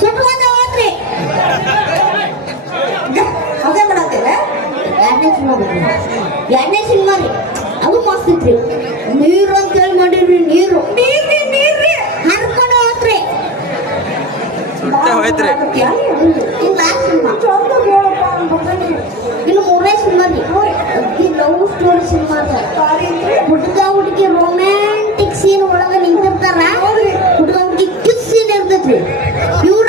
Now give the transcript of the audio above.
ಸುಟ್ಕೊಂಡ ಹೋದ್ರಿ ಅದೇ ಮಾಡತ್ತೇವೆ. ಎರಡನೇ ಸಿನಿಮಾ ರೀ ಅದು ಮಸ್ತ್ ಇತ್ರಿ. ನೀರು ಅಂತ ಹೇಳಿ ಮಾಡಿರ್ರಿ. ನೀರು ಹರ್ಕೊಂಡು ಹೋತ್ರಿ. ಇನ್ನು ಮೂರನೇ ಸಿನಿಮಾ ರೀ ಲವ್ ಸ್ಟೋರಿ ಸಿನಿಮಾ. ಹುಡುಗ ಹುಡುಗಿ ರೊಮ್ಯಾಂಟಿಕ್ ಸೀನ್ ಒಳಗ ನಿಂತಿರ್ತಾರ. ಹುಡುಗ ಹುಡುಗಿ ಕಿಸ್ ಸೀನ್ ಇರ್ತೈತ್ರಿ. ಇವ್ರು